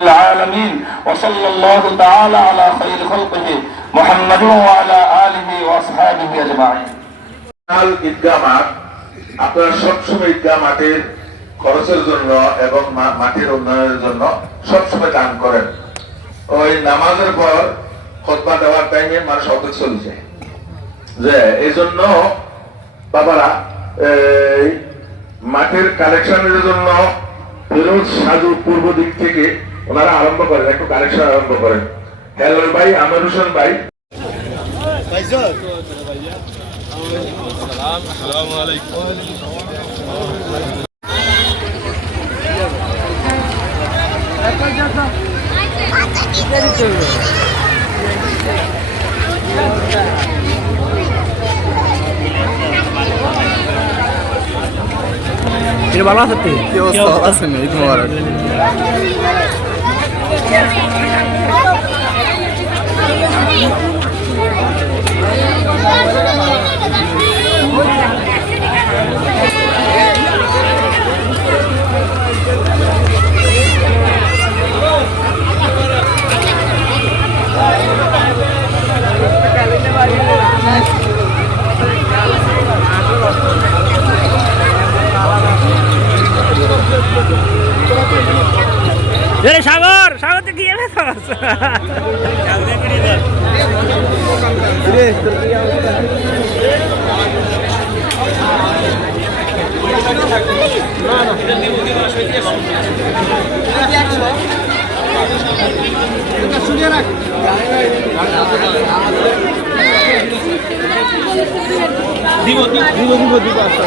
العالمين وصلى الله تعالى على خير خلقه محمد وعلى آله وأصحابه أجمعين ঈদগাহ মাঠ আপনারা সবসময় ঈদগাহ মাঠের খরচের জন্য এবং মাঠের উন্নয়নের জন্য সবসময় দান করেন। ওই নামাজের পর খুতবা দেওয়ার টাইমে মানুষ অত চলছে যে এই জন্য বাবারা মাঠের কালেকশনের জন্য ফিরোজ সাজু পূর্ব দিক থেকে ওনারা আরম্ভ করেন, একটু কালেকশন আরম্ভ করেন। হেলাল ভাই, আমির হোসেন ভাই, আসসালামু আলাইকুম। ভালো আছে কি অবস্থা আছে না? ঈদ মোবারক। সাগর সাগর তো গিয়ে দিব দিব দিব দিব আচ্ছা